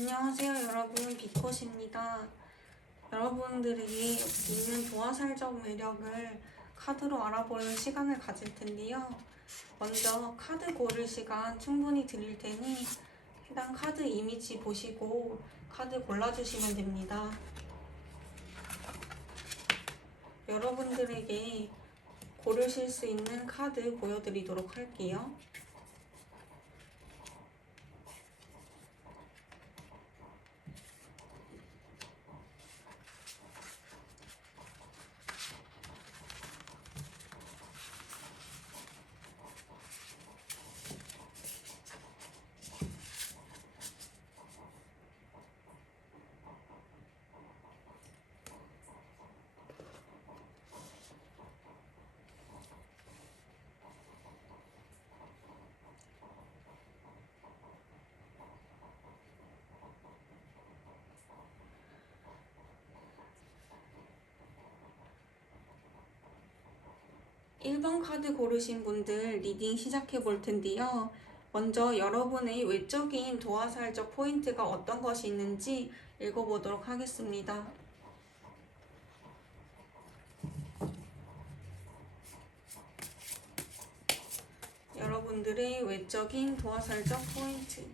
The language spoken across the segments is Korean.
안녕하세요 여러분, 비컷입니다. 여러분들에게 있는 도화살적 매력을 카드로 알아보는 시간을 가질 텐데요. 먼저 카드 고를 시간 충분히 드릴 테니 해당 카드 이미지 보시고 카드 골라주시면 됩니다. 여러분들에게 고르실 수 있는 카드 보여드리도록 할게요. 1번 카드 고르신 분들 리딩 시작해 볼 텐데요. 먼저 여러분의 외적인 도화살적 포인트가 어떤 것이 있는지 읽어보도록 하겠습니다. 여러분들의 외적인 도화살적 포인트.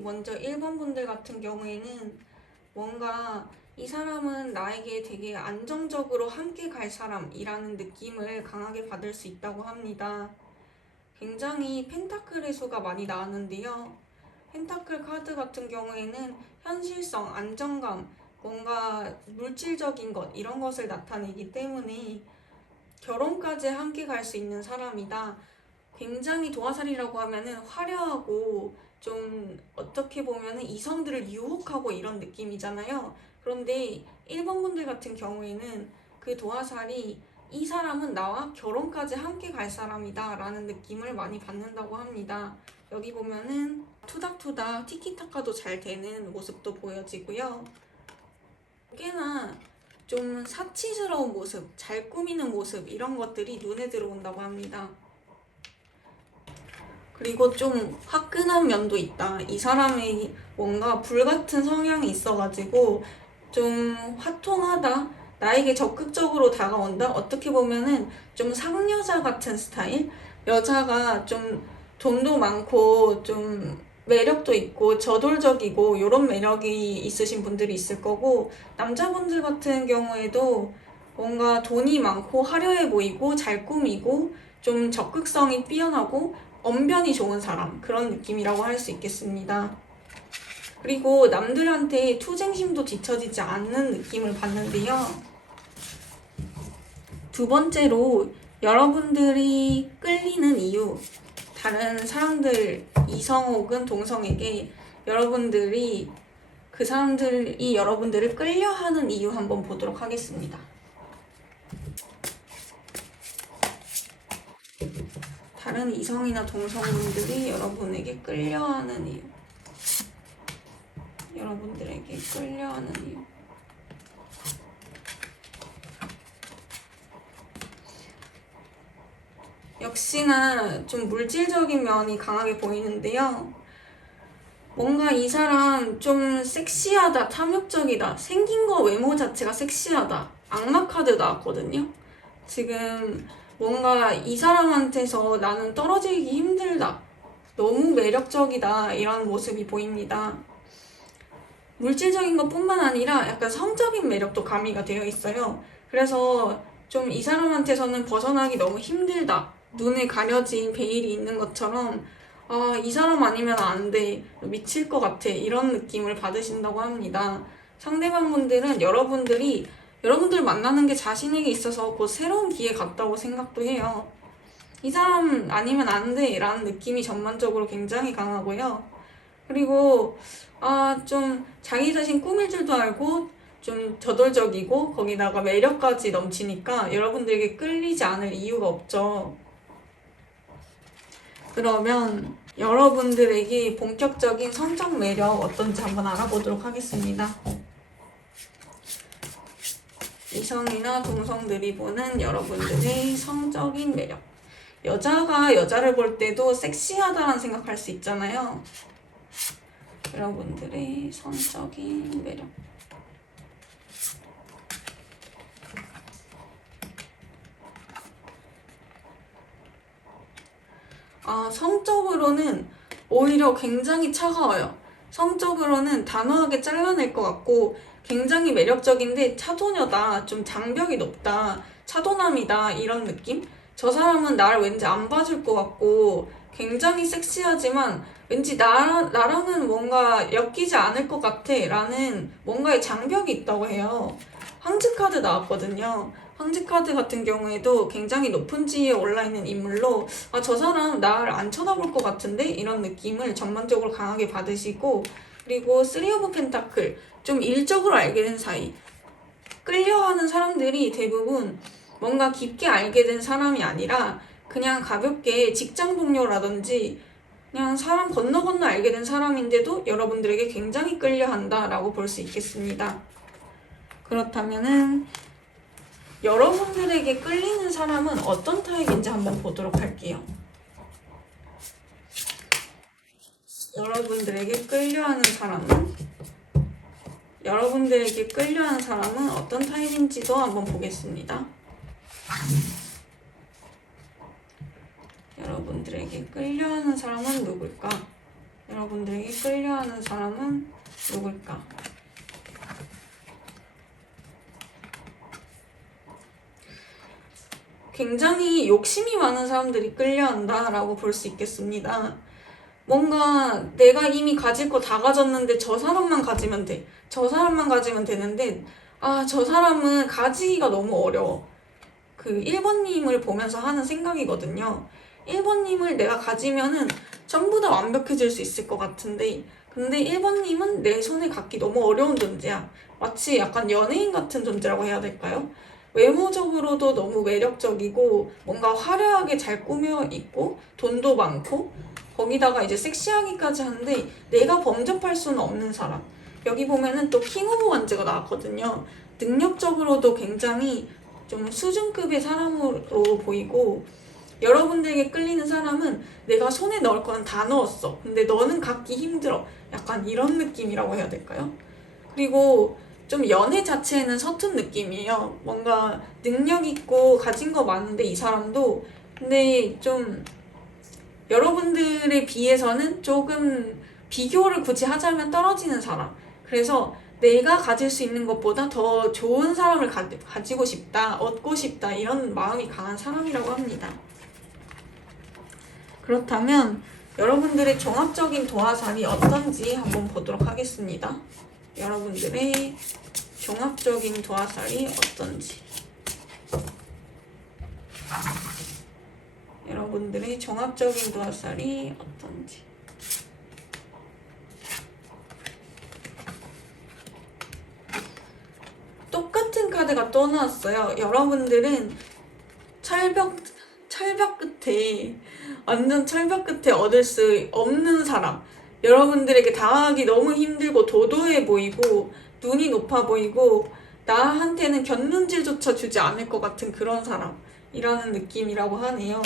먼저 1번 분들 같은 경우에는 뭔가 이 사람은 나에게 되게 안정적으로 함께 갈 사람이라는 느낌을 강하게 받을 수 있다고 합니다. 굉장히 펜타클의 수가 많이 나왔는데요. 펜타클 카드 같은 경우에는 현실성, 안정감, 뭔가 물질적인 것 이런 것을 나타내기 때문에 결혼까지 함께 갈 수 있는 사람이다. 굉장히 도화살이라고 하면은 화려하고 좀 어떻게 보면은 이성들을 유혹하고 이런 느낌이잖아요. 그런데 1번 분들 같은 경우에는 그 도화살이 이 사람은 나와 결혼까지 함께 갈 사람이다 라는 느낌을 많이 받는다고 합니다. 여기 보면은 투닥투닥 티키타카도 잘 되는 모습도 보여지고요. 꽤나 좀 사치스러운 모습, 잘 꾸미는 모습 이런 것들이 눈에 들어온다고 합니다. 그리고 좀 화끈한 면도 있다. 이 사람이 뭔가 불같은 성향이 있어가지고 좀 화통하다. 나에게 적극적으로 다가온다. 어떻게 보면은 좀 상여자 같은 스타일? 여자가 좀 돈도 많고 좀 매력도 있고 저돌적이고 이런 매력이 있으신 분들이 있을 거고, 남자분들 같은 경우에도 뭔가 돈이 많고 화려해 보이고 잘 꾸미고 좀 적극성이 뛰어나고 언변이 좋은 사람, 그런 느낌이라고 할 수 있겠습니다. 그리고 남들한테 투쟁심도 뒤처지지 않는 느낌을 받는데요. 두 번째로 여러분들이 끌리는 이유, 다른 사람들, 이성 혹은 동성에게 여러분들이 그 사람들이 여러분들을 끌려하는 이유 한번 보도록 하겠습니다. 다른 이성이나 동성분들이 여러분에게 끌려하는 이유. 여러분들에게 끌려하는 이유. 역시나 좀 물질적인 면이 강하게 보이는데요. 뭔가 이 사람 좀 섹시하다, 탐욕적이다, 생긴 거 외모 자체가 섹시하다. 악마 카드 나왔거든요. 지금 뭔가 이 사람한테서 나는 떨어지기 힘들다, 너무 매력적이다, 이런 모습이 보입니다. 물질적인 것 뿐만 아니라 약간 성적인 매력도 가미가 되어 있어요. 그래서 좀 이 사람한테서는 벗어나기 너무 힘들다, 눈에 가려진 베일이 있는 것처럼 이 사람 아니면 안 돼, 미칠 것 같아, 이런 느낌을 받으신다고 합니다. 상대방 분들은 여러분들 만나는 게 자신에게 있어서 곧 새로운 기회 같다고 생각도 해요. 이 사람 아니면 안 돼 라는 느낌이 전반적으로 굉장히 강하고요. 그리고 좀 자기 자신 꾸밀 줄도 알고 좀 저돌적이고 거기다가 매력까지 넘치니까 여러분들에게 끌리지 않을 이유가 없죠. 그러면 여러분들에게 본격적인 성적 매력 어떤지 한번 알아보도록 하겠습니다. 이성이나 동성들이 보는 여러분들의 성적인 매력. 여자가 여자를 볼 때도 섹시하다라는 생각할 수 있잖아요. 여러분들의 성적인 매력. 성적으로는 오히려 굉장히 차가워요. 성적으로는 단호하게 잘라낼 것 같고 굉장히 매력적인데 차도녀다, 좀 장벽이 높다, 차도남이다 이런 느낌? 저 사람은 나를 왠지 안 봐줄 것 같고 굉장히 섹시하지만 왠지 나랑은 뭔가 엮이지 않을 것 같아 라는 뭔가의 장벽이 있다고 해요. 황제카드 나왔거든요. 황제카드 같은 경우에도 굉장히 높은 지위에 올라있는 인물로 저 사람 나를 안 쳐다볼 것 같은데? 이런 느낌을 전반적으로 강하게 받으시고, 그리고 3 오브 펜타클, 좀 일적으로 알게 된 사이. 끌려하는 사람들이 대부분 뭔가 깊게 알게 된 사람이 아니라 그냥 가볍게 직장 동료라든지 그냥 사람 건너 알게 된 사람인데도 여러분들에게 굉장히 끌려한다라고 볼 수 있겠습니다. 그렇다면은 여러분들에게 끌리는 사람은 어떤 타입인지 한번 보도록 할게요. 여러분들에게 끌려하는 사람은 어떤 타입인지도 한번 보겠습니다. 여러분들에게 끌려하는 사람은 누굴까? 굉장히 욕심이 많은 사람들이 끌려한다라고 볼 수 있겠습니다. 뭔가 내가 이미 가질 거 다 가졌는데 저 사람만 가지면 되는데 저 사람은 가지기가 너무 어려워. 그 1번님을 보면서 하는 생각이거든요. 1번님을 내가 가지면은 전부 다 완벽해질 수 있을 것 같은데 근데 1번님은 내 손에 갖기 너무 어려운 존재야. 마치 약간 연예인 같은 존재라고 해야 될까요? 외모적으로도 너무 매력적이고 뭔가 화려하게 잘 꾸며 있고 돈도 많고 거기다가 이제 섹시하기까지 하는데 내가 범접할 수는 없는 사람. 여기 보면은 또 킹 오브 완즈가 나왔거든요. 능력적으로도 굉장히 좀 수준급의 사람으로 보이고 여러분들에게 끌리는 사람은 내가 손에 넣을 거는 다 넣었어. 근데 너는 갖기 힘들어. 약간 이런 느낌이라고 해야 될까요? 그리고 좀 연애 자체는 서툰 느낌이에요. 뭔가 능력 있고 가진 거 많은데 이 사람도 근데 좀 여러분들에 비해서는 조금 비교를 굳이 하자면 떨어지는 사람. 그래서 내가 가질 수 있는 것보다 더 좋은 사람을 가지고 싶다, 얻고 싶다 이런 마음이 강한 사람이라고 합니다. 그렇다면 여러분들의 종합적인 도화살이 어떤지 한번 보도록 하겠습니다. 여러분들의 종합적인 도화살이 어떤지. 똑같은 카드가 또 나왔어요. 여러분들은 완전 철벽 끝에 얻을 수 없는 사람. 여러분들에게 다가가기 너무 힘들고 도도해 보이고 눈이 높아 보이고 나한테는 견눈질조차 주지 않을 것 같은 그런 사람이라는 느낌이라고 하네요.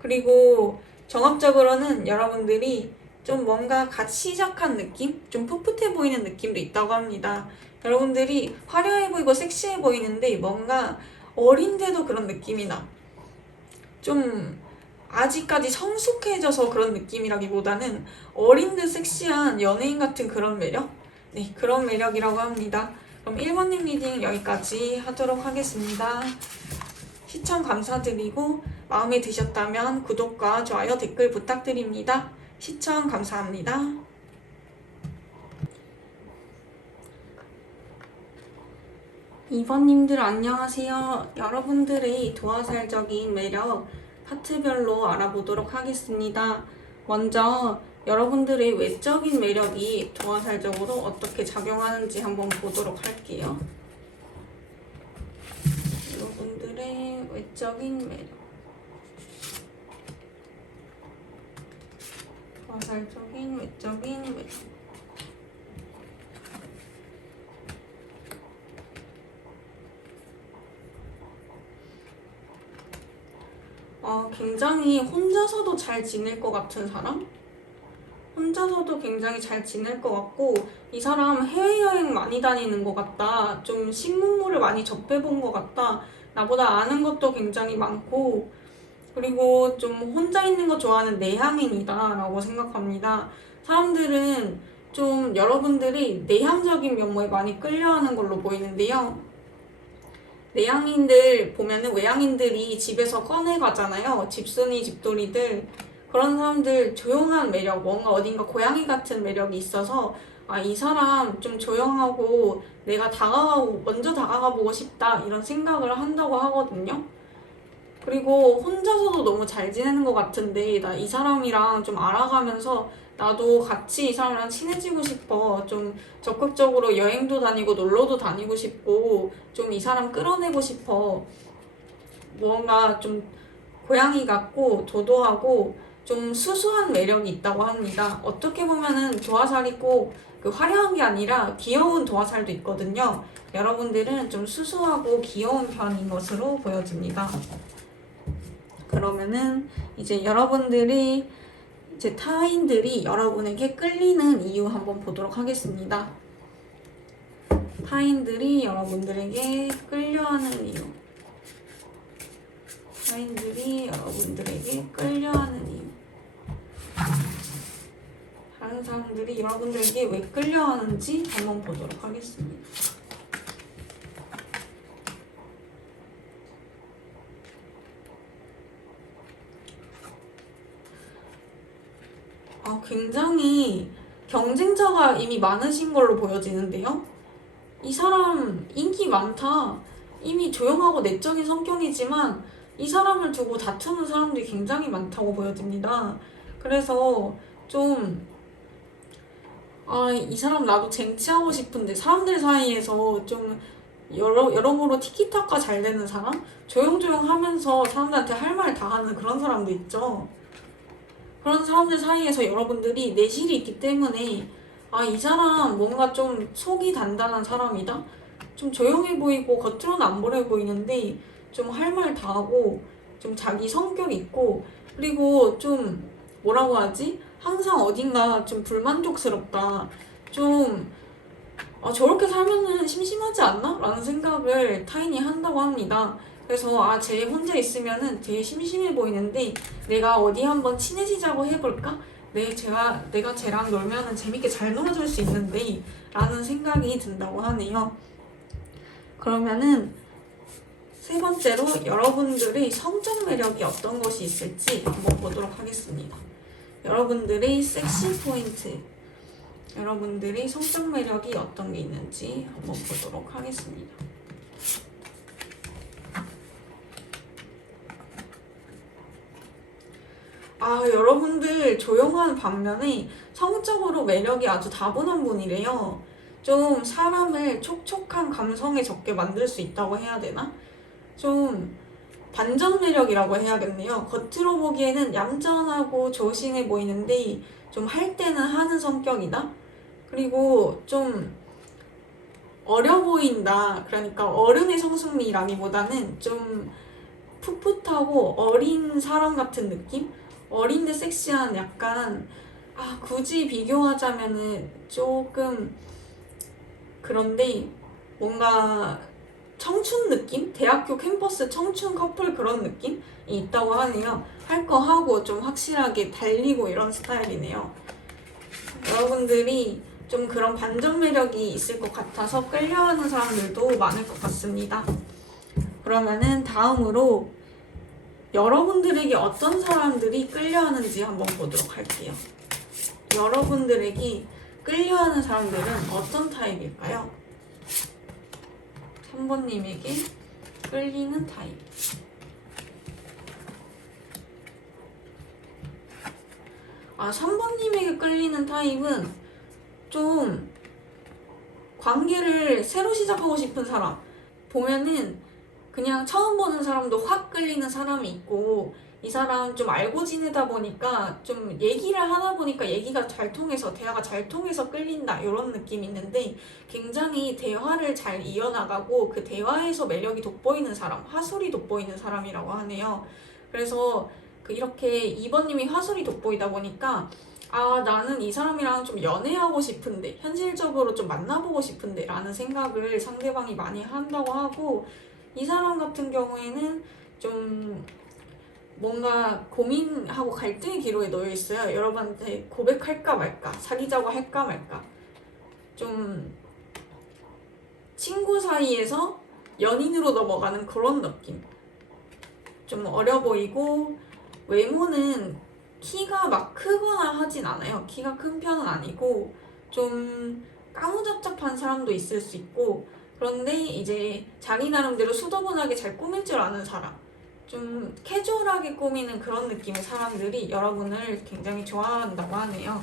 그리고 종합적으로는 여러분들이 좀 뭔가 갓 시작한 느낌? 좀 풋풋해 보이는 느낌도 있다고 합니다. 여러분들이 화려해 보이고 섹시해 보이는데 뭔가 어린데도 그런 느낌이 나. 좀 아직까지 성숙해져서 그런 느낌이라기보다는 어린 듯 섹시한 연예인 같은 그런 매력? 네, 그런 매력이라고 합니다. 그럼 1번님 리딩 여기까지 하도록 하겠습니다. 시청 감사드리고 마음에 드셨다면 구독과 좋아요, 댓글 부탁드립니다. 시청 감사합니다. 2번님들 안녕하세요. 여러분들의 도화살적인 매력 파트별로 알아보도록 하겠습니다. 먼저 여러분들의 외적인 매력이 도화살적으로 어떻게 작용하는지 한번 보도록 할게요. 여러분들의 외적인 매력, 도화살적인 외적인 매력. 굉장히 혼자서도 잘 지낼 것 같은 사람? 혼자서도 굉장히 잘 지낼 것 같고, 이 사람 해외여행 많이 다니는 것 같다. 좀 식문물을 많이 접해본 것 같다. 나보다 아는 것도 굉장히 많고, 그리고 좀 혼자 있는 거 좋아하는 내향인이다 라고 생각합니다. 사람들은 좀 여러분들이 내향적인 면모에 많이 끌려하는 걸로 보이는데요. 내향인들 보면은 외향인들이 집에서 꺼내 가잖아요. 집순이 집돌이들. 그런 사람들 조용한 매력, 뭔가 어딘가 고양이 같은 매력이 있어서 아, 이 사람 좀 조용하고 내가 먼저 다가가 보고 싶다 이런 생각을 한다고 하거든요. 그리고 혼자서도 너무 잘 지내는 것 같은데 나 이 사람이랑 좀 알아가면서 나도 같이 이 사람이랑 친해지고 싶어. 좀 적극적으로 여행도 다니고 놀러도 다니고 싶고 좀 이 사람 끌어내고 싶어. 무언가 좀 고양이 같고 도도하고 좀 수수한 매력이 있다고 합니다. 어떻게 보면은 도화살이 꼭 그 화려한 게 아니라 귀여운 도화살도 있거든요. 여러분들은 좀 수수하고 귀여운 편인 것으로 보여집니다. 그러면은 이제 타인들이 여러분에게 끌리는 이유 한번 보도록 하겠습니다. 타인들이 여러분들에게 끌려하는 이유. 타인들이 여러분들에게 끌려하는 이유. 다른 사람들이 여러분들에게 왜 끌려하는지 한번 보도록 하겠습니다. 굉장히 경쟁자가 이미 많으신 걸로 보여지는데요. 이 사람 인기 많다. 이미 조용하고 내적인 성격이지만 이 사람을 두고 다투는 사람들이 굉장히 많다고 보여집니다. 그래서 좀 이 사람 나도 쟁취하고 싶은데 사람들 사이에서 좀 여러모로 티키타카 잘 되는 사람? 조용조용 하면서 사람들한테 할 말 다 하는 그런 사람도 있죠. 그런 사람들 사이에서 여러분들이 내실이 있기 때문에 이 사람 뭔가 좀 속이 단단한 사람이다? 좀 조용해 보이고 겉으로는 안 그래 보이는데 좀 할 말 다 하고 좀 자기 성격 있고 그리고 좀 뭐라고 하지? 항상 어딘가 좀 불만족스럽다. 좀 저렇게 살면은 심심하지 않나? 라는 생각을 타인이 한다고 합니다. 그래서 쟤 혼자 있으면은 되게 심심해 보이는데 내가 어디 한번 친해지자고 해볼까? 내가 쟤랑 놀면은 재밌게 잘 놀아줄 수 있는데 라는 생각이 든다고 하네요. 그러면은 세 번째로 여러분들의 성적 매력이 어떤 것이 있을지 한번 보도록 하겠습니다. 여러분들의 섹시 포인트, 여러분들의 성적 매력이 어떤 게 있는지 한번 보도록 하겠습니다. 여러분들 조용한 반면에 성적으로 매력이 아주 다분한 분이래요. 좀 사람을 촉촉한 감성에 적게 만들 수 있다고 해야 되나? 좀 반전 매력이라고 해야겠네요. 겉으로 보기에는 얌전하고 조신해 보이는데 좀 할 때는 하는 성격이다. 그리고 좀 어려 보인다. 그러니까 어른의 성숙미라기보다는 좀 풋풋하고 어린 사람 같은 느낌? 어린데 섹시한 약간 굳이 비교하자면은 조금 그런데 뭔가 청춘 느낌? 대학교 캠퍼스 청춘 커플 그런 느낌이 있다고 하네요. 할 거 하고 좀 확실하게 달리고 이런 스타일이네요. 여러분들이 좀 그런 반전 매력이 있을 것 같아서 끌려하는 사람들도 많을 것 같습니다. 그러면은 다음으로 여러분들에게 어떤 사람들이 끌려하는지 한번 보도록 할게요. 여러분들에게 끌려하는 사람들은 어떤 타입일까요? 3번님에게 끌리는 타입. 3번님에게 끌리는 타입은 좀 관계를 새로 시작하고 싶은 사람. 보면은 그냥 처음 보는 사람도 확 끌리는 사람이 있고 이 사람 좀 알고 지내다 보니까 좀 얘기를 하다 보니까 얘기가 잘 통해서 대화가 잘 통해서 끌린다 이런 느낌이 있는데 굉장히 대화를 잘 이어나가고 그 대화에서 매력이 돋보이는 사람, 화술이 돋보이는 사람이라고 하네요. 그래서 이렇게 2번님이 화술이 돋보이다 보니까 아, 나는 이 사람이랑 좀 연애하고 싶은데, 현실적으로 좀 만나보고 싶은데 라는 생각을 상대방이 많이 한다고 하고, 이 사람 같은 경우에는 좀 뭔가 고민하고 갈등의 기로에 놓여 있어요. 여러분한테 고백할까 말까, 사귀자고 할까 말까. 좀 친구 사이에서 연인으로 넘어가는 그런 느낌. 좀 어려 보이고, 외모는 키가 막 크거나 하진 않아요. 키가 큰 편은 아니고 좀 까무잡잡한 사람도 있을 수 있고, 그런데 이제 자기 나름대로 수더분하게 잘 꾸밀 줄 아는 사람, 좀 캐주얼하게 꾸미는 그런 느낌의 사람들이 여러분을 굉장히 좋아한다고 하네요.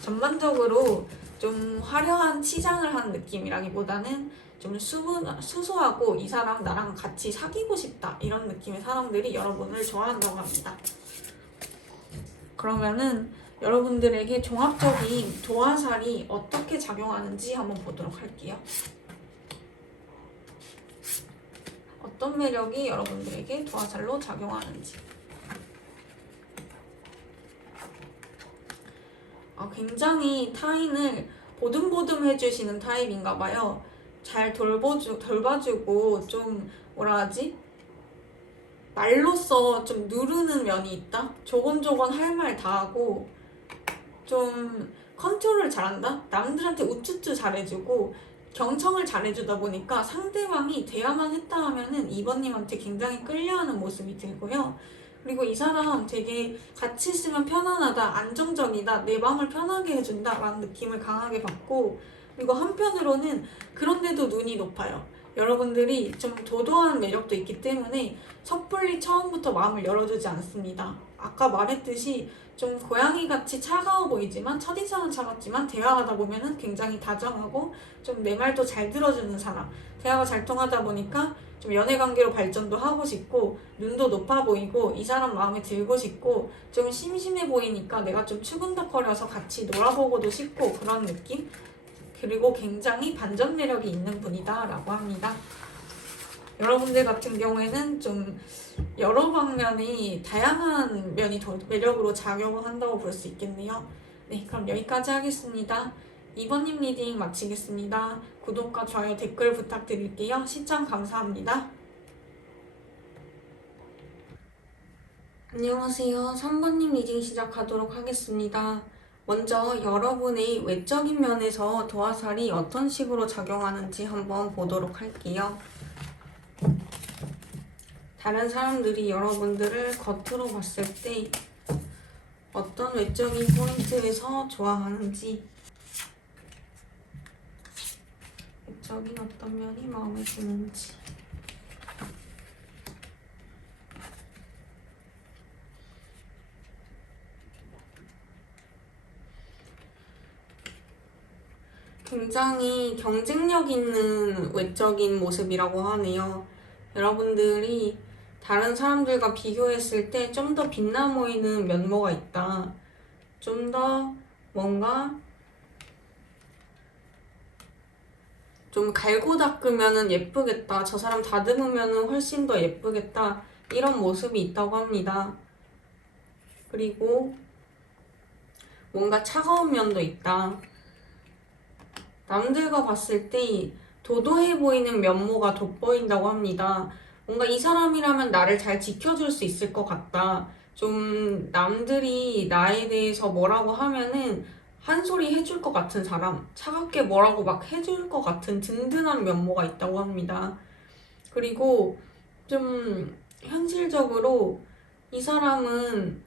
전반적으로 좀 화려한 치장을 한 느낌이라기보다는 좀 수수하고 이 사람 나랑 같이 사귀고 싶다 이런 느낌의 사람들이 여러분을 좋아한다고 합니다. 그러면은 여러분들에게 종합적인 도화살이 어떻게 작용하는지 한번 보도록 할게요. 어떤 매력이 여러분들에게 도화살로 작용하는지. 굉장히 타인을 보듬보듬 해주시는 타입인가 봐요. 잘 돌봐주고 좀 뭐라 하지? 말로써 좀 누르는 면이 있다? 조곤조곤 할 말 다 하고 좀 컨트롤을 잘한다? 남들한테 우쭈쭈 잘해주고 경청을 잘해주다 보니까 상대방이 대화만 했다 하면은 2번님한테 굉장히 끌려하는 모습이 들고요. 그리고 이 사람 되게 같이 있으면 편안하다, 안정적이다, 내 마음을 편하게 해준다 라는 느낌을 강하게 받고, 그리고 한편으로는 그런데도 눈이 높아요. 여러분들이 좀 도도한 매력도 있기 때문에 섣불리 처음부터 마음을 열어주지 않습니다. 아까 말했듯이 좀 고양이같이 차가워 보이지만, 첫인상은 차갑지만 대화하다 보면은 굉장히 다정하고 좀 내 말도 잘 들어주는 사람, 대화가 잘 통하다 보니까 좀 연애관계로 발전도 하고 싶고, 눈도 높아 보이고, 이 사람 마음에 들고 싶고, 좀 심심해 보이니까 내가 좀 추근덕거려서 같이 놀아보고도 싶고, 그런 느낌? 그리고 굉장히 반전 매력이 있는 분이다 라고 합니다. 여러분들 같은 경우에는 좀 여러 방면이 다양한 면이 더 매력으로 작용한다고 볼 수 있겠네요. 네, 그럼 여기까지 하겠습니다. 2번님 리딩 마치겠습니다. 구독과 좋아요, 댓글 부탁드릴게요. 시청 감사합니다. 안녕하세요. 3번님 리딩 시작하도록 하겠습니다. 먼저 여러분의 외적인 면에서 도화살이 어떤 식으로 작용하는지 한번 보도록 할게요. 다른 사람들이 여러분들을 겉으로 봤을 때 어떤 외적인 포인트에서 좋아하는지, 외적인 어떤 면이 마음에 드는지. 굉장히 경쟁력 있는 외적인 모습이라고 하네요. 여러분들이 다른 사람들과 비교했을 때 좀 더 빛나 보이는 면모가 있다. 좀 더 뭔가 좀 갈고 닦으면 예쁘겠다. 저 사람 다듬으면 훨씬 더 예쁘겠다. 이런 모습이 있다고 합니다. 그리고 뭔가 차가운 면도 있다. 남들과 봤을 때 도도해 보이는 면모가 돋보인다고 합니다. 뭔가 이 사람이라면 나를 잘 지켜줄 수 있을 것 같다. 좀 남들이 나에 대해서 뭐라고 하면은 한 소리 해줄 것 같은 사람, 차갑게 뭐라고 막 해줄 것 같은 든든한 면모가 있다고 합니다. 그리고 좀 현실적으로 이 사람은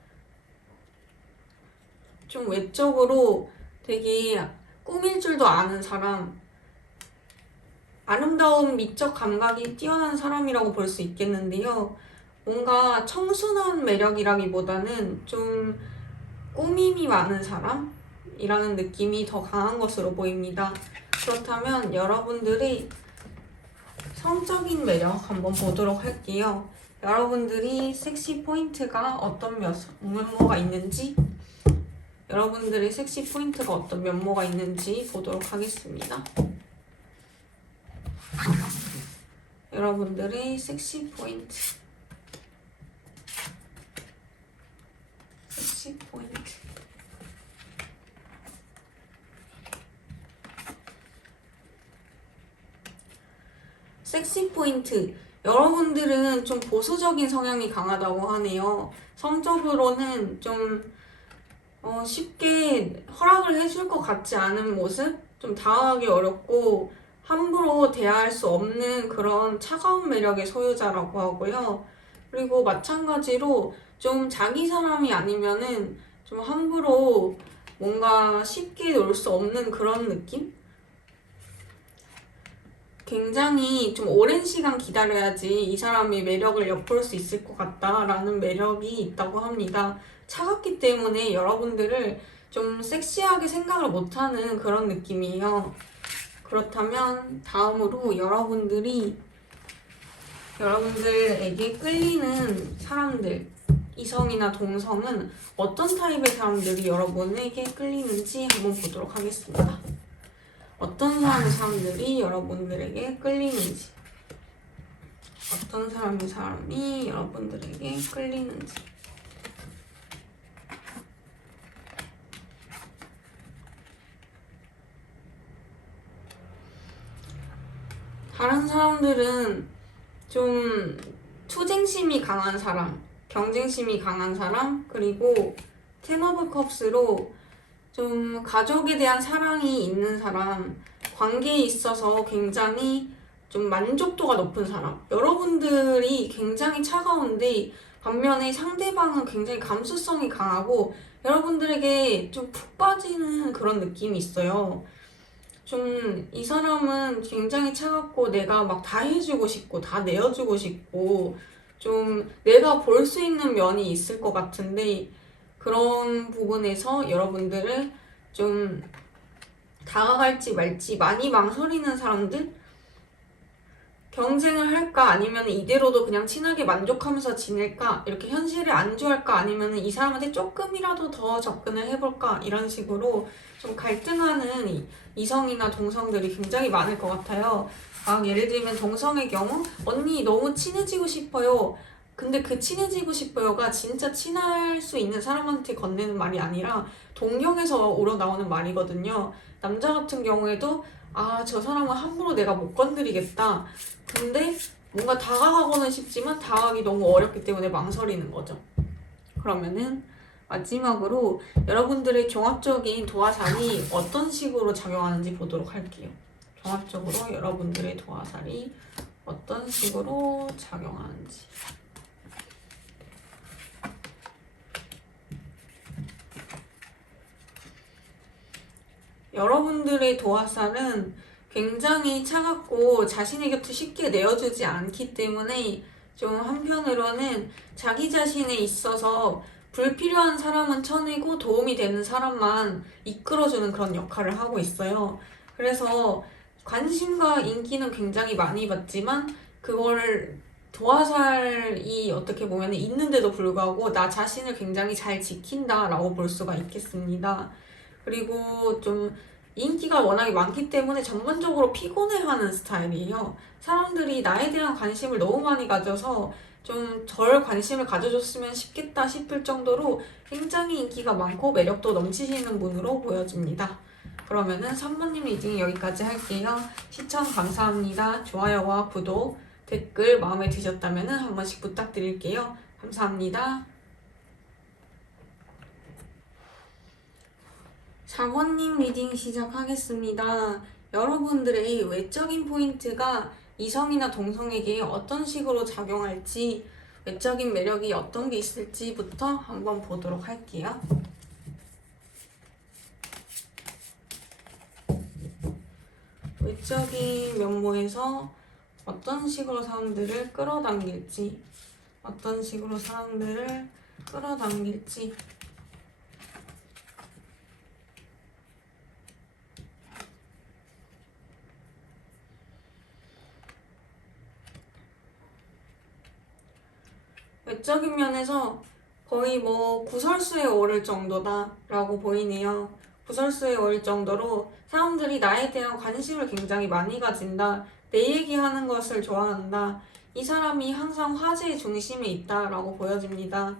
좀 외적으로 되게 꾸밀 줄도 아는 사람, 아름다운 미적 감각이 뛰어난 사람이라고 볼 수 있겠는데요. 뭔가 청순한 매력이라기보다는 좀 꾸밈이 많은 사람이라는 느낌이 더 강한 것으로 보입니다. 그렇다면 여러분들의 성적인 매력 한번 보도록 할게요. 여러분들이 섹시 포인트가 어떤 면모가 있는지, 여러분들의 섹시 포인트가 어떤 면모가 있는지 보도록 하겠습니다. 여러분들의 섹시 포인트. 섹시 포인트. 여러분들은 좀 보수적인 성향이 강하다고 하네요. 성적으로는 좀 쉽게 허락을 해줄 것 같지 않은 모습? 좀 다가가기 어렵고 함부로 대할 수 없는 그런 차가운 매력의 소유자라고 하고요. 그리고 마찬가지로 좀 자기 사람이 아니면은 좀 함부로 뭔가 쉽게 놀 수 없는 그런 느낌? 굉장히 좀 오랜 시간 기다려야지 이 사람의 매력을 엿볼 수 있을 것 같다라는 매력이 있다고 합니다. 차갑기 때문에 여러분들을 좀 섹시하게 생각을 못하는 그런 느낌이에요. 그렇다면 다음으로 여러분들에게 끌리는 사람들, 이성이나 동성은 어떤 타입의 사람들이 여러분에게 끌리는지 한번 보도록 하겠습니다. 어떤 사람들이 여러분들에게 끌리는지, 어떤 사람이 여러분들에게 끌리는지. 다른 사람들은 좀 투쟁심이 강한 사람, 경쟁심이 강한 사람, 그리고 텐 오브 컵스로 좀 가족에 대한 사랑이 있는 사람, 관계에 있어서 굉장히 좀 만족도가 높은 사람. 여러분들이 굉장히 차가운데 반면에 상대방은 굉장히 감수성이 강하고 여러분들에게 좀 푹 빠지는 그런 느낌이 있어요. 좀 이 사람은 굉장히 차갑고 내가 막 다 해주고 싶고 다 내어주고 싶고 좀 내가 볼 수 있는 면이 있을 것 같은데 그런 부분에서 여러분들을 좀 다가갈지 말지 많이 망설이는 사람들? 경쟁을 할까 아니면 이대로도 그냥 친하게 만족하면서 지낼까 이렇게 현실을 안주할까 아니면 이 사람한테 조금이라도 더 접근을 해볼까 이런 식으로 좀 갈등하는 이성이나 동성들이 굉장히 많을 것 같아요. 예를 들면 동성의 경우 언니 너무 친해지고 싶어요. 근데 그 친해지고 싶어요가 진짜 친할 수 있는 사람한테 건네는 말이 아니라 동경에서 우러나오는 말이거든요. 남자 같은 경우에도 저 사람은 함부로 내가 못 건드리겠다. 근데 뭔가 다가가고는 싶지만 다가가기 너무 어렵기 때문에 망설이는 거죠. 그러면은 마지막으로 여러분들의 종합적인 도화살이 어떤 식으로 작용하는지 보도록 할게요. 종합적으로 여러분들의 도화살이 어떤 식으로 작용하는지. 여러분들의 도화살은 굉장히 차갑고 자신의 곁을 쉽게 내어주지 않기 때문에 좀 한편으로는 자기 자신에 있어서 불필요한 사람은 쳐내고 도움이 되는 사람만 이끌어주는 그런 역할을 하고 있어요. 그래서 관심과 인기는 굉장히 많이 받지만 그거를 도화살이 어떻게 보면 있는데도 불구하고 나 자신을 굉장히 잘 지킨다라고 볼 수가 있겠습니다. 그리고 좀 인기가 워낙에 많기 때문에 전반적으로 피곤해하는 스타일이에요. 사람들이 나에 대한 관심을 너무 많이 가져서 좀 덜 관심을 가져줬으면 싶겠다 싶을 정도로 굉장히 인기가 많고 매력도 넘치시는 분으로 보여집니다. 그러면은 3번님 리딩 여기까지 할게요. 시청 감사합니다. 좋아요와 구독, 댓글 마음에 드셨다면 한 번씩 부탁드릴게요. 감사합니다. 4번님 리딩 시작하겠습니다. 여러분들의 외적인 포인트가 이성이나 동성에게 어떤 식으로 작용할지, 외적인 매력이 어떤 게 있을지부터 한번 보도록 할게요. 외적인 면모에서 어떤 식으로 사람들을 끌어당길지, 외적인 면에서 거의 구설수에 오를 정도다라고 보이네요. 구설수에 오를 정도로 사람들이 나에 대한 관심을 굉장히 많이 가진다. 내 얘기하는 것을 좋아한다. 이 사람이 항상 화제의 중심에 있다라고 보여집니다.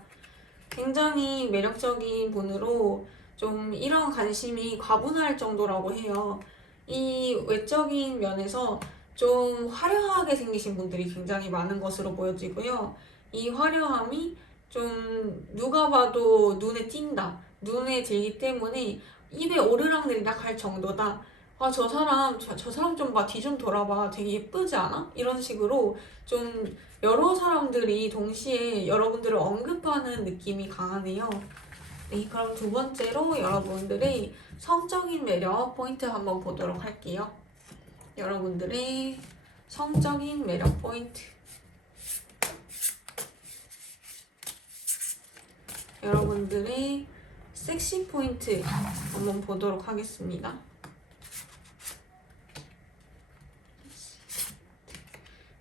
굉장히 매력적인 분으로 좀 이런 관심이 과분할 정도라고 해요. 이 외적인 면에서 좀 화려하게 생기신 분들이 굉장히 많은 것으로 보여지고요. 이 화려함이 좀 누가 봐도 눈에 띈다, 눈에 들기 때문에 입에 오르락내리락 할 정도다. 아, 저 사람 좀 봐, 뒤 좀 돌아봐, 되게 예쁘지 않아? 이런 식으로 좀 여러 사람들이 동시에 여러분들을 언급하는 느낌이 강하네요. 네, 그럼 두 번째로 여러분들의 성적인 매력 포인트 한번 보도록 할게요. 여러분들의 성적인 매력 포인트. 여러분들의 섹시 포인트 한번 보도록 하겠습니다.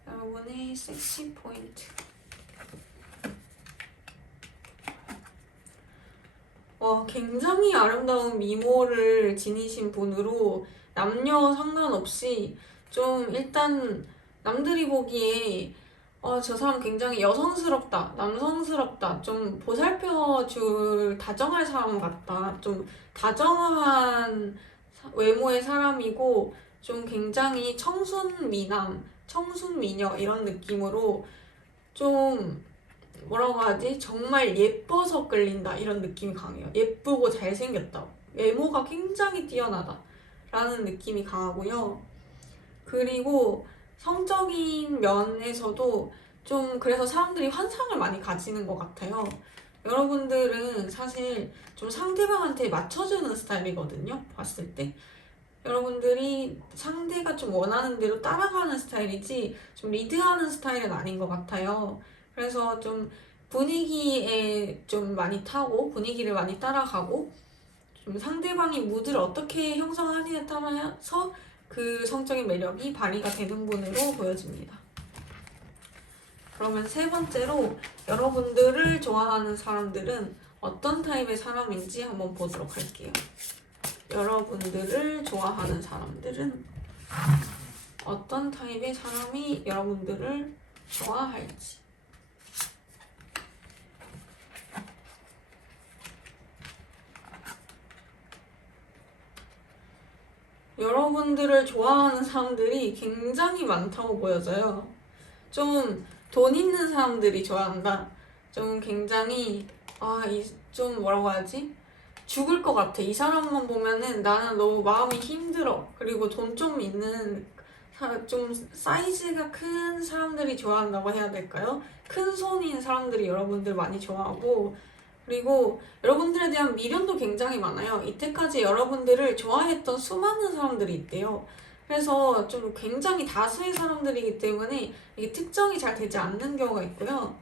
여러분의 섹시 포인트. 굉장히 아름다운 미모를 지니신 분으로 남녀 상관없이 좀 일단 남들이 보기에 저 사람 굉장히 여성스럽다, 남성스럽다, 좀 보살펴줄 다정할 사람 같다, 좀 다정한 외모의 사람이고 좀 굉장히 청순 미남, 청순 미녀 이런 느낌으로 좀 뭐라고 하지? 정말 예뻐서 끌린다 이런 느낌이 강해요. 예쁘고 잘생겼다, 외모가 굉장히 뛰어나다 라는 느낌이 강하고요. 그리고 성적인 면에서도 좀 그래서 사람들이 환상을 많이 가지는 것 같아요. 여러분들은 사실 좀 상대방한테 맞춰주는 스타일이거든요, 봤을 때. 여러분들이 상대가 좀 원하는 대로 따라가는 스타일이지 좀 리드하는 스타일은 아닌 것 같아요. 그래서 좀 분위기에 좀 많이 타고 분위기를 많이 따라가고 좀 상대방이 무드를 어떻게 형성하느냐에 따라서 그 성적인 매력이 발휘가 되는 분으로 보여집니다. 그러면 세 번째로 여러분들을 좋아하는 사람들은 어떤 타입의 사람인지 한번 보도록 할게요. 여러분들을 좋아하는 사람들은 어떤 타입의 사람이 여러분들을 좋아할지. 여러분들을 좋아하는 사람들이 굉장히 많다고 보여져요. 좀 돈 있는 사람들이 좋아한다. 좀 굉장히 좀 뭐라고 하지? 죽을 것 같아. 이 사람만 보면은 나는 너무 마음이 힘들어. 그리고 돈 좀 있는 좀 사이즈가 큰 사람들이 좋아한다고 해야 될까요? 큰 손인 사람들이 여러분들 많이 좋아하고, 그리고 여러분들에 대한 미련도 굉장히 많아요. 이때까지 여러분들을 좋아했던 수많은 사람들이 있대요. 그래서 좀 굉장히 다수의 사람들이기 때문에 이게 특정이 잘 되지 않는 경우가 있고요.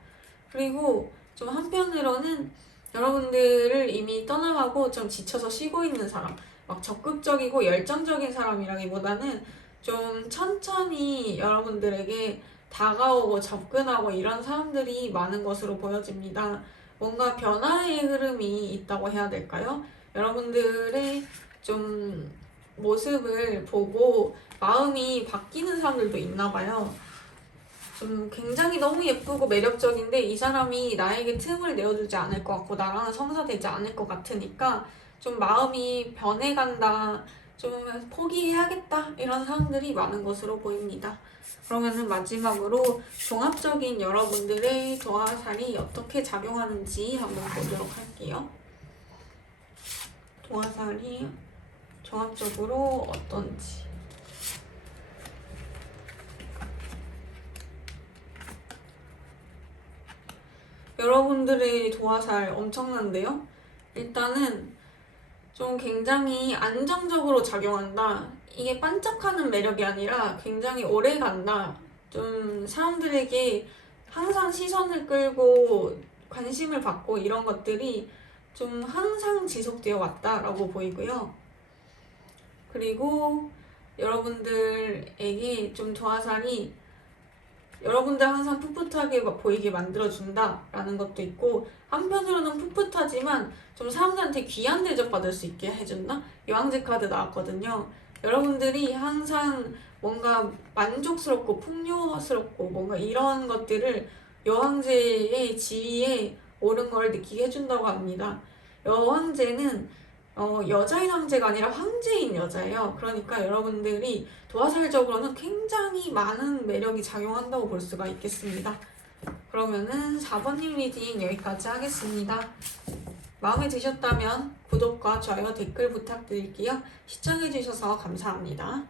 그리고 좀 한편으로는 여러분들을 이미 떠나가고 좀 지쳐서 쉬고 있는 사람, 막 적극적이고 열정적인 사람이라기보다는 좀 천천히 여러분들에게 다가오고 접근하고 이런 사람들이 많은 것으로 보여집니다. 뭔가 변화의 흐름이 있다고 해야 될까요? 여러분들의 좀 모습을 보고 마음이 바뀌는 사람들도 있나 봐요. 좀 굉장히 너무 예쁘고 매력적인데 이 사람이 나에게 틈을 내어주지 않을 것 같고 나랑은 성사되지 않을 것 같으니까 좀 마음이 변해간다, 좀 포기해야겠다 이런 사람들이 많은 것으로 보입니다. 그러면은 마지막으로 종합적인 여러분들의 도화살이 어떻게 작용하는지 한번 보도록 할게요. 도화살이 종합적으로 어떤지. 여러분들의 도화살 엄청난데요? 일단은 좀 굉장히 안정적으로 작용한다. 이게 반짝하는 매력이 아니라 굉장히 오래 간다. 좀 사람들에게 항상 시선을 끌고 관심을 받고 이런 것들이 좀 항상 지속되어 왔다라고 보이고요. 그리고 여러분들에게 좀 도화살이 여러분들 항상 풋풋하게 보이게 만들어준다라는 것도 있고, 한편으로는 풋풋하지만 좀 사람들한테 귀한 대접 받을 수 있게 해준다? 여왕제 카드 나왔거든요. 여러분들이 항상 뭔가 만족스럽고 풍요스럽고 뭔가 이런 것들을 여왕제의 지위에 오른 걸 느끼게 해준다고 합니다. 여왕제는 여자인 황제가 아니라 황제인 여자예요. 그러니까 여러분들이 도화살적으로는 굉장히 많은 매력이 작용한다고 볼 수가 있겠습니다. 그러면은 4번님 리딩 여기까지 하겠습니다. 마음에 드셨다면 구독과 좋아요, 댓글 부탁드릴게요. 시청해주셔서 감사합니다.